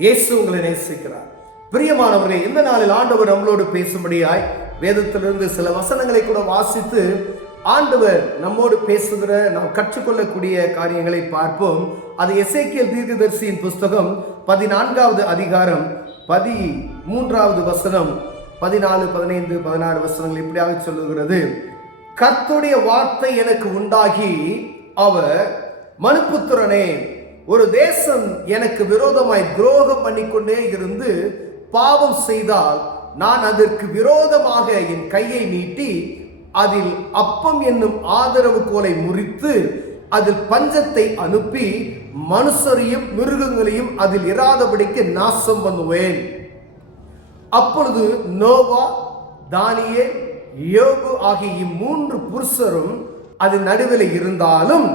இயேசு உங்களை நேசிக்கிறார். பிரியமானவர்களே, இந்த நாளில் ஆண்டவர் நம்மளோடு பேசும்படியாய் வேதத்திலிருந்து சில வசனங்களை கூட வாசித்து ஆண்டவர் நம்மோடு பேசுகிற நாம் கற்றுக்கொள்ளக்கூடிய காரியங்களை பார்ப்போம். அது எசேக்கியேல் தீர்க்கதரிசியின் புஸ்தகம் 14வது அதிகாரம் 13வது வசனம், 14, 15, 16 வசனங்கள் இப்படியாக சொல்லுகிறது. கர்த்தருடைய வார்த்தை எனக்கு உண்டாகி, அவர் மனுப்புத்திரனே, ஒரு தேசம் எனக்கு விரோதமாய் துரோகம் பண்ணிக்கொண்டே இருந்து பாவம் செய்தால் நான் அதற்கு விரோதமாக என் கையை நீட்டி அதில் அப்பம் என்னும் ஆதரவு கோலை முறித்து அதில் பஞ்சத்தை அனுப்பி மனுஷரையும் மிருகங்களையும் அதில் இராதபடிக்கு நாசம் பண்ணுவேன். அப்பொழுது நோவா, தானியேல், யோபு ஆகிய இம்மூன்று புருஷரும் அதன் நடுவில் இருந்தாலும்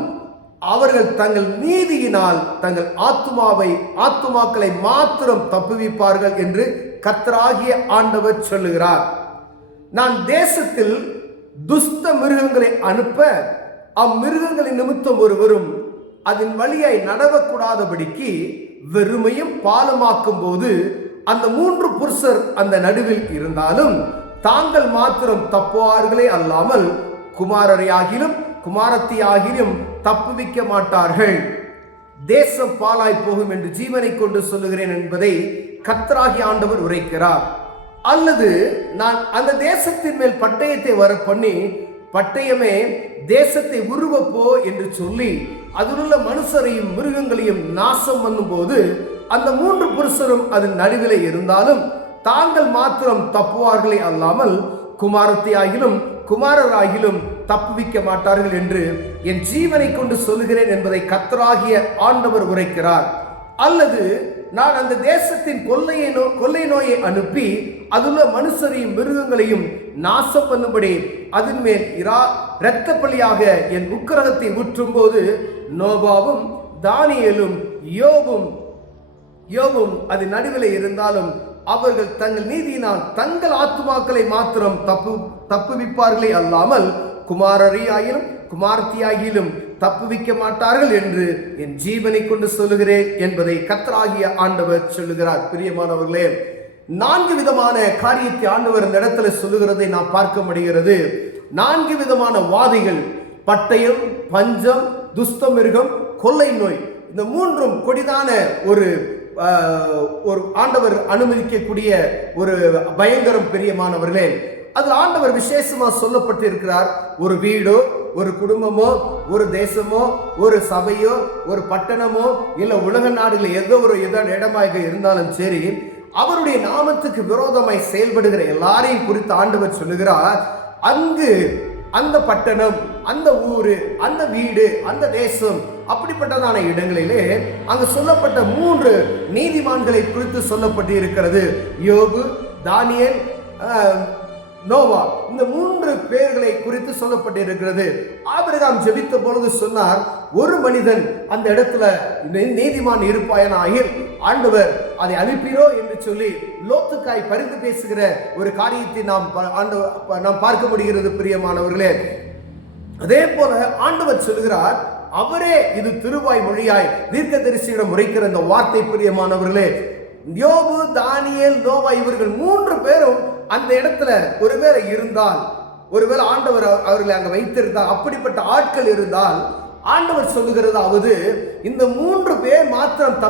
அவர்கள் தங்கள் நீதியினால் தங்கள் ஆத்துமாக்களை மாத்திரம் தப்புவிப்பார்கள் என்று கர்த்தராகிய ஆண்டவர் சொல்லுகிறார். நான் தேசத்தில் துஷ்ட மிருகங்களை அனுப்ப அம்மிருகங்களின் நிமித்தம் ஒருவரும் அதன் வழியாய் நடவக்கூடாதபடிக்கு வெறுமையும் பாலமாக்கும் போது அந்த மூன்று புருஷர் அந்த நடுவில் இருந்தாலும் தாங்கள் மாத்திரம் தப்புவார்களே அல்லாமல் குமாரரையாகிலும் குமாரத்தியாகிலும் தப்புவிக்க மாட்டார்கள். தேசம் பாலாய் போகும் என்று ஜீவனை கொண்டு சொல்லுகிறேன் என்பதை கர்த்தராகிய ஆண்டவர் உரைக்கிறார். அல்லது நான் அந்த தேசத்தின் மேல் பட்டயத்தை வர பண்ணி, பட்டயமே தேசத்தை உருவப்போ என்று சொல்லி அதிலுள்ள மனுஷரையும் மிருகங்களையும் நாசம் பண்ணும் போது அந்த மூன்று புருஷரும் அதன் நடுவில் இருந்தாலும் தாங்கள் மாத்திரம் தப்புவார்களே அல்லாமல் குமாரத்தியாகிலும் குமாரராகிலும் தப்புவிக்க மாட்டார்கள் என்று என் ஜீவனை கொண்டு சொல்லுகிறேன் என்பதை கர்த்தராகிய ஆண்டவர் உரைக்கிறார். அல்லது நான் அந்த தேசத்தின் கொள்ளை நோயை அனுப்பி அதுள்ள மனுஷரையும் மிருகங்களையும் நாசம் பண்ணும்படி அதன் மேல் இரத்த பலியாக என் உக்கிரகத்தை ஊற்றும் போது நோவாவும் தானியேலும் யோபும் அது நடுவில் இருந்தாலும் அவர்கள் தங்கள் நீதியினால் தங்கள் ஆத்துமாக்களை மாத்திரம் தப்புவிப்பார்களே அல்லாமல் குமாரரையாயிலும் குமாரத்தியாகிலும் தப்புவிக்க மாட்டார்கள் என்று என் ஜீவனை கொண்டு சொல்லுகிறேன் என்பதை கர்த்தராகிய ஆண்டவர் சொல்லுகிறார். பிரியமானவர்களே, 4 விதமான காரியத்தை ஆண்டவர் இந்த இடத்துல சொல்லுகிறதை நாம் பார்க்க முடிகிறது. 4 விதமான வாதைகள்: பட்டயம், பஞ்சம், துஷ்ட மிருகம், கொள்ளை நோய். இந்த மூன்றும் கொடிதான ஒரு ஆண்டவர் அனுமதிக்கக்கூடிய ஒரு பயங்கரம். பிரியமானவர்களே, அதில் ஆண்டவர் விசேஷமா சொல்லப்பட்டு இருக்கிறார். ஒரு வீடோ, ஒரு குடும்பமோ, ஒரு தேசமோ, ஒரு சபையோ, ஒரு பட்டணமோ, இல்ல உலக நாடுகளில் ஏதோ ஒரு இடமாக இருந்தாலும் சரி, அவருடைய நாமத்துக்கு விரோதமாய் செயல்படுகிற எல்லாரையும் குறித்து ஆண்டவர் சொல்லுகிறார். அங்கு அந்த பட்டணம், அந்த ஊரு, அந்த வீடு, அந்த தேசம், அப்படிப்பட்டதான இடங்களிலே அங்கு சொல்லப்பட்ட 3 நீதிமான்களை குறித்து சொல்லப்பட்டு இருக்கிறது. யோபு, தானியேல், நோவா. இந்த 3 பேர்களை குறித்து சொல்லப்பட்டு இருக்கிறது. ஆபிரகாம் ஜெபித்த பொழுது சொன்னார், ஒரு மனிதன் அந்த இடத்துல நீதிமான் இருப்பாயனாகில் ஆண்டவர் அதை அனுப்பினோ என்று சொல்லி லோத்துக்காய் பரிந்து பேசுகிற ஒரு காரியத்தை நாம் பார்க்க முடிகிறது. பிரியமானவர்களே, அதே போல ஆண்டவர் சொல்கிறார், அவரே இது திருவாய் மொழியாய் தீர்க்கதரிசியிடம் உரைக்கிற இந்த வார்த்தை. பிரியமானவர்களே, யோபு, தானியேல், நோவா இவர்கள் 3 பேரும் அந்த இடத்துல ஒருவேளை இருந்தால், ஒருவேளை ஆண்டவர் அவர்களை அங்க வைத்திருந்தால், அப்படிப்பட்ட ஆட்கள் இருந்தால் ஆண்டவர் சொல்லுகிறதாவது, இந்த 3 பேர் மாத்திரம்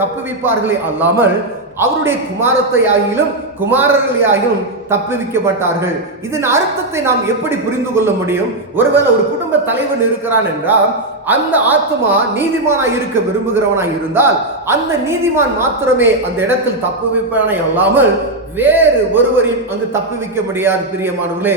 தப்புவிப்பார்களே அல்லாமல் அவருடைய குமாரத்தையாகிலும் குமாரர்களையாகிலும் தப்புவிக்கப்பட்டார்கள். இதன் அர்த்தத்தை நாம் எப்படி புரிந்து கொள்ள முடியும்? ஒருவேளை ஒரு குடும்ப தலைவன் இருக்கிறான் என்றால் அந்த ஆத்துமா நீதிமானாய் இருக்க விரும்புகிறவனாய் இருந்தால் அந்த நீதிமான் மாத்திரமே அந்த இடத்தில் தப்புவிப்பானே அல்லாமல் வேறு ஒருவரையும் அங்கு தப்புவிக்க முடியாது. பிரியமானவர்களே,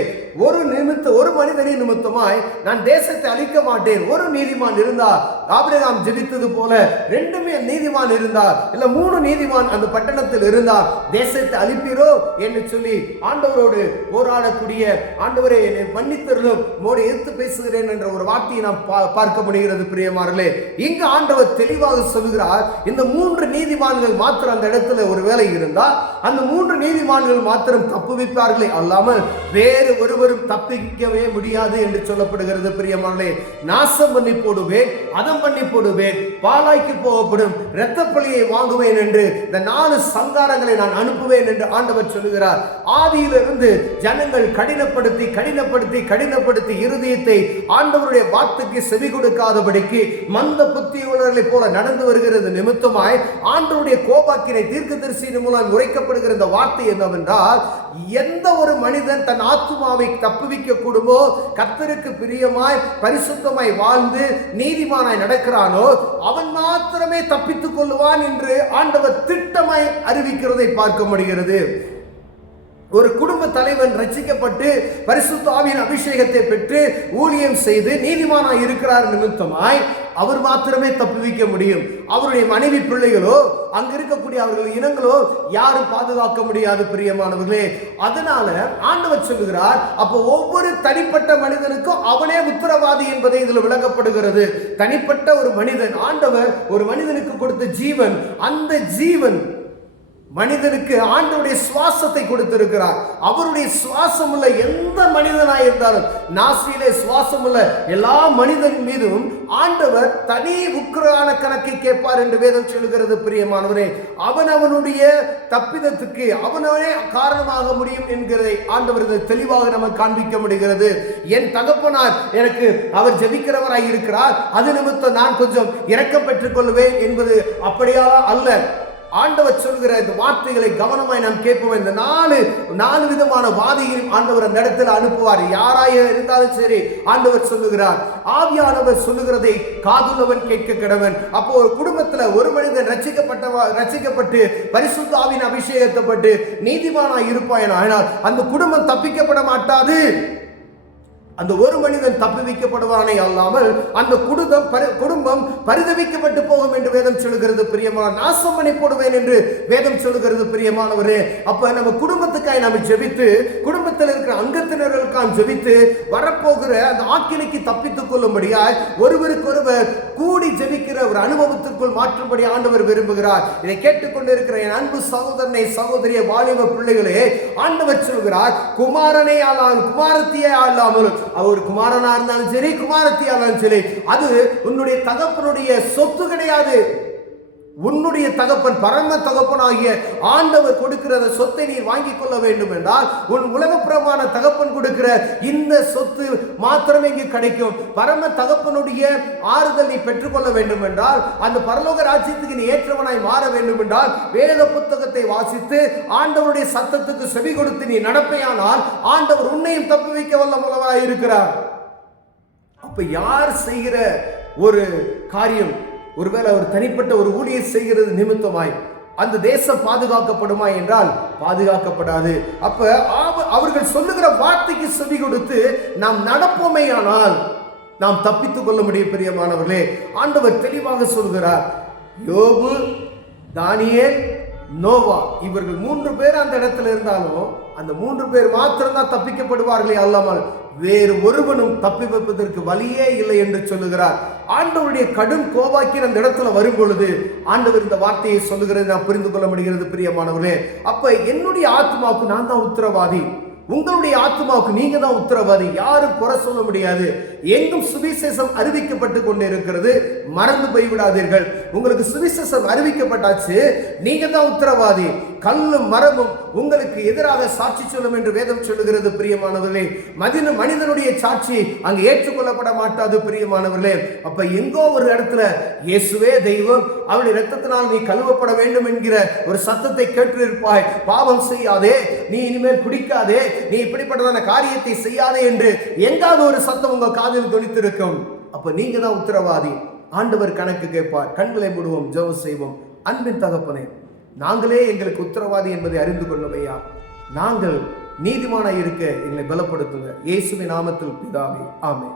ஒரு மனிதனின் நிமித்தமாய் நான் தேசத்தை அழிக்க மாட்டேன். ஒரு நீதிமான் இருந்தால், ஆபிரகாம் ஜெபித்தது போல 2 நீதிமான் இருந்தால், இல்ல 3 நீதிமான் அந்த பட்டணத்தில் இருந்தால் தேசத்தை அழிப்பீரோ என்று சொல்லி ஆண்டவரோடு போராடக்கூடிய, ஆண்டவரே என்னை மன்னித்தருளும், மோடி எதிர்த்து பேசுகிறேன் என்ற ஒரு வார்த்தையை நாம் பார்க்க முடிகிறது. பிரியமானவர்களே, இங்கு ஆண்டவர் தெளிவாக சொல்லுகிறார், இந்த 3 நீதிமான்கள் மாத்திரம் அந்த இடத்துல ஒரு வேலை இருந்தால் அந்த 3 நீதிமான்கள் மாத்திரம் தப்புவிப்பார்களே அல்லாமல் வேறு ஒருவர் ஒருவரும் தப்பிக்கவே முடியாது என்று சொல்லப்படுகிறது. பிரியமானே, நாசம் பண்ணி போடுவேன், அதம் பண்ணி போடுவேன், பாலாய்க்கு போகப்படும் இரத்த பலியை வாங்குவேன் என்று இந்த 4 சங்காரங்களை நான் அனுப்புவேன் என்று ஆண்டவர் சொல்லுகிறார். ஆதியிலிருந்து ஜனங்கள் கடினப்படுத்தி இருதயத்தை ஆண்டவருடைய வார்த்தைக்கு செவி கொடுக்காதபடிக்கு மந்த புத்தி உள்ளவர்களைப் போல நடந்து வருகிறது நிமித்தமாய் ஆண்டவருடைய கோபாக்கினை தீர்க்கதரிசியின் மூலம் உரைக்கப்படுகிற இந்த வார்த்தை என்னவென்றால், எந்த ஒரு மனிதன் தன் ஆத்துமாவை தப்புவிக்க கூடுமோ, கர்த்தருக்கு பிரியமாய் பரிசுத்தமாய் வாழ்ந்து நீதிமானாய் நடக்கிறானோ அவன் மாத்திரமே தப்பித்துக் கொள்வான் என்று ஆண்டவர் திட்டமாய் அறிவிக்கிறதை பார்க்க முடிகிறது. ஒரு குடும்ப தலைவன் ரட்சிக்கப்பட்டு பரிசுத்த ஆவியின் அபிஷேகத்தை பெற்று ஊழியம் செய்து நீதிமானாய் இருக்கிறார் நிமித்தமாய் அவர் மாத்திரமே தப்புவிக்க முடியும். அவருடைய மனைவி பிள்ளைகளோ அங்க இருக்கக்கூடிய அவர்கள் இனங்களோ யாரும் பாதுகாக்க முடியாது. பிரியமானவர்களே, அதனால ஆண்டவர் சொல்லுகிறார், அப்போ ஒவ்வொரு தனிப்பட்ட மனிதனுக்கும் அவனே உத்தரவாதி என்பதை இதில் விளங்கப்படுகிறது. தனிப்பட்ட ஒரு மனிதன், ஆண்டவர் ஒரு மனிதனுக்கு கொடுத்த ஜீவன், அந்த ஜீவன் மனிதனுக்கு ஆண்டவருடைய சுவாசத்தை கொடுத்திருக்கிறார். அவருடைய சுவாசம் உள்ள எந்த மனிதனாய் இருந்தாலும், நாசியிலே சுவாசம் உள்ள எல்லா மனிதன் மீதும் ஆண்டவர் தனி உக்கிரான கணக்கை கேட்பார் என்று வேதம் சொல்லுகிறது. பிரியமானவரே, அவனுடைய தப்பிதத்துக்கு அவனவனே காரணமாக முடியும் என்கிறதை ஆண்டவர் தெளிவாக நமக்கு காண்பிக்க முடிகிறது. என் தகப்பனார் எனக்கு அவர் ஜெபிக்கிறவராய் இருக்கிறார், அது நிமித்தம் நான் கொஞ்சம் இரக்கம் பெற்றுக் கொள்வேன் என்பது அப்படியா அல்ல. ஆண்டவர் சொல்கிற இந்த வார்த்தைகளை கவனமாய் நாம் கேட்போம். இந்த 4 விதமான வாதிகளையும் ஆண்டவர் அந்த இடத்துல அனுப்புவார். யாராக இருந்தாலும் சரி, ஆண்டவர் சொல்லுகிறார், ஆவியானவர் சொல்லுகிறதை காதுள்ளவன் கேட்க கடவன். அப்போ ஒரு குடும்பத்துல ஒரு மனிதன் ரட்சிக்கப்பட்டு பரிசுத்த ஆவியின் அபிஷேகத்தைப்பட்டு நீதிமானாய் இருப்பான், ஆனால் அந்த குடும்பம் தப்பிக்கப்பட மாட்டாது. அந்த ஒரு மனிதன் தப்புவிக்கப்படுவானே அல்லாமல் அந்த குடும்பம் பரிதவிக்கப்பட்டு போகும் என்று வேதம் சொல்லுகிறது. பிரியமான, நாசம் பண்ணி போடுவேன் என்று வேதம் சொல்லுகிறது. பிரியமானவரே, அப்ப நம்ம குடும்பத்துக்காய் நாம் ஜெபித்து, குடும்பத்தில் இருக்கிற அங்கத்தினர்களுக்காக ஜெபித்து வரப்போகிற அந்த ஆக்கினைக்கு தப்பித்துக் கொள்ளும்படியாய் ஒருவருக்கொருவர் கூடி ஜெபிக்கிற ஒரு அனுபவத்திற்குள் மாற்றும்படி ஆண்டவர் விரும்புகிறார். இதை கேட்டுக்கொண்டிருக்கிற என் அன்பு சகோதரனை, சகோதரிய, வாலிப பிள்ளைகளே, ஆண்டவர் சொல்கிறார், குமாரனே ஆளாலும் குமாரத்தியே ஆளாமல், அவர் குமாரனா இருந்தாலும் சரி, குமாரத்தியா இருந்தாலும் சரி, அது உன்னுடைய தகப்பனுடைய சொத்து கிடையாது. உன்னுடைய தகப்பன், பரம தகப்பனாகிய ஆண்டவர் கொடுக்கிற சொத்தை நீ வாங்கிக் கொள்ள வேண்டும் என்றால், உன் உலகப்பிரமான தகப்பன் கொடுக்கிற இந்த சொத்து மாத்திரமே இங்கு கிடைக்கும். பரம தகப்பனுடைய ஆறுதல் நீ பெற்றுக்கொள்ள வேண்டும் என்றால், அந்த பரலோக ராஜ்யத்துக்கு நீ ஏற்றவனாய் மாற வேண்டும் என்றால், வேத புத்தகத்தை வாசித்து ஆண்டவருடைய சத்தத்துக்கு செவி கொடுத்து நீ நடப்பையானால் ஆண்டவர் உன்னையும் தப்பு வைக்க வல்லவராய் இருக்கிறார். அப்ப யார் செய்கிற ஒரு காரியம், ஒருவேளை அவர் தனிப்பட்ட ஒரு ஊழியை செய்கிறது நிமித்தமாய் அந்த தேசம் பாதுகாக்கப்படுமா என்றால் பாதுகாக்கப்படாது. அப்ப அவர்கள் சொல்லுகிற வார்த்தைக்கு செவி கொடுத்து நாம் நடப்போமேயானால் நாம் தப்பித்துக் கொள்ள முடியும். பிரியமானவர்களே, ஆண்டவர் தெளிவாக சொல்கிறார், யோபு, தானியேல், நோவா இவர்கள் 3 பேர் அந்த இடத்துல இருந்தாலும் அந்த 3 பேர் மாத்திரம்தான் தப்பிக்கப்படுவார்களே அல்லாமல் வேறு ஒருவனும் தப்பிப்பதற்கு வழியே இல்லை என்று சொல்லுகிறார். ஆண்டவருடைய கடும் கோபாக்கி அந்த இடத்துல வரும் பொழுது ஆண்டவர் இந்த வார்த்தையை சொல்லுகிறது நான் புரிந்து கொள்ள முடிகிறது. பிரியமானவர்களே, அப்ப என்னுடைய ஆத்மாவுக்கு நான் தான் உத்தரவாதி, உங்களுடைய ஆத்மாவுக்கு நீங்க தான் உத்தரவாதி. யாரும் குறை சொல்ல முடியாது. எங்கும் சுவிசேஷம் அறிவிக்கப்பட்டு கொண்டே இருக்கிறது, மறந்து போய்விடாதீர்கள். உங்களுக்கு சுவிசேஷம் அறிவிக்கப்பட்டாச்சு, நீங்க தான் உத்தரவாதி. கல்லும் மரமும் உங்களுக்கு எதிராக சாட்சி சொல்லும் என்று வேதம் சொல்லுகிறது. பிரியமானவர்களே, மனிதனுடைய சாட்சி அங்கு ஏற்றுக்கொள்ளப்பட மாட்டாது. பிரியமானவர்களே, அப்ப எங்கோ ஒரு இடத்துல இயேசுவே தெய்வம், அவருடைய இரத்தத்தினால் நீ கழுவப்பட வேண்டும் என்கிற ஒரு சத்தத்தை கேட்டு இருப்பாய். பாவம் செய்யாதே, நீ இனிமேல் குடிக்காதே, நீ இப்படிப்பட்டதான காரியத்தை செய்யாதே என்று எங்காவது ஒரு சத்தம் உங்க காதில் தொனித்திருக்கும். அப்ப நீங்க தான் உத்தரவாதி. ஆண்டவர் கணக்கு கேட்பார். கண்களை மூடுவோம், ஜெபம் செய்வோம். அன்பின் தகப்பனே, நாங்களே எங்களுக்கு உத்தரவாதி என்பதை அறிந்து கொள்ளுமையா. நாங்கள் நீதிமானாய் இருக்க எங்களை பலப்படுத்துங்க. இயேசுவின் நாமத்தில் பிதாவே, ஆமென்.